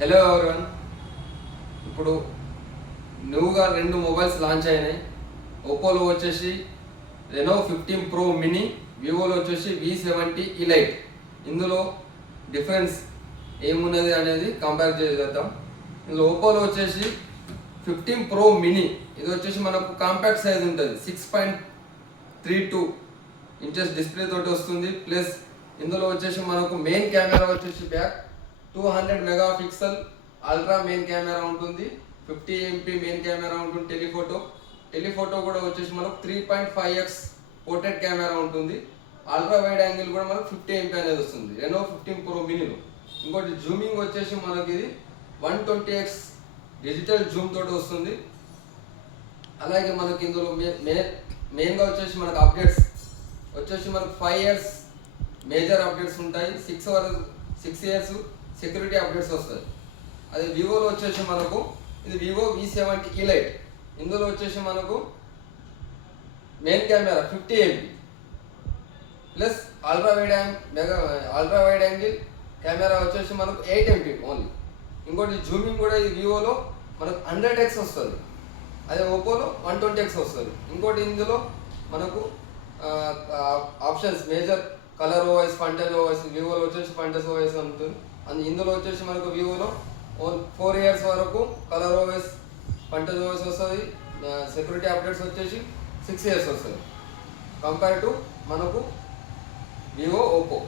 Hello everyone. ఇప్పుడు న్యూగా 2 mobiles launch అయినాయి. ఒప్పోలో వచ్చేసి రెనో 15 ప్రో మినీ, వివోలో వచ్చేసి V70 ఇలైట్. ఇందులో డిఫరెన్స్ ఏమున్నది అనేది కంపేర్ చేద్దాం. ఇందులో ఒప్పోలో వచ్చేసి 15 ప్రో మినీ, ఇది వచ్చేసి మనకు కాంపాక్ట్ సైజ్ ఉంటుంది. 6.32 ఇంచెస్ డిస్ప్లే తోటి వస్తుంది. ప్లస్ ఇందులో వచ్చేసి మనకు మెయిన్ కెమెరా వచ్చేసి back 200 megapixel ultra main camera ఉంటుంది. 50 MP మెయిన్ కెమెరా ఉంటుంది. టెలిఫోటో కూడా వచ్చేసి మనకు 3.5x పోర్ట్రేట్ కెమెరా ఉంటుంది. అల్ట్రా వైడ్ యాంగిల్ కూడా మనకు 50 MP అనేది వస్తుంది రెనో 15 ప్రో మినీలో. ఇంకోటి జూమింగ్ వచ్చేసి మనకి ఇది 120x డిజిటల్ జూమ్ తోటి వస్తుంది. అలాగే మనకి ఇందులో మెయిన్గా వచ్చేసి మనకు అప్డేట్స్ వచ్చేసి మనకు 5 years మేజర్ అప్డేట్స్ ఉంటాయి. 6 years సెక్యూరిటీ అప్డేట్స్ వస్తాయి. అది వివోలో వచ్చేసి మనకు ఇది వివో V70 ఇలైట్. ఇందులో వచ్చేసి మనకు main camera 50 MP plus ultra wide angle camera వచ్చేసి మనకు 8 MP ఓన్లీ. ఇంకోటి జూమింగ్ కూడా ఇది వివోలో మనకు 100x వస్తుంది, అదే ఒప్పోలో 120x వస్తుంది. ఇంకోటి ఇందులో మనకు options major colour OS, Funtouch OS, వివోలో వచ్చేసి ఫంటజ్ ఓఎస్ ఉంటుంది. ఇందులో వచ్చేసి మనకు వివోలో 4 years వరకు కలర్ ఓఎస్, ఫంటజ్ ఓఎస్ వస్తుంది. సెక్యూరిటీ అప్డేట్స్ వచ్చేసి 6 years వస్తుంది కంపేర్ టు మనకు వివో, ఒప్పో.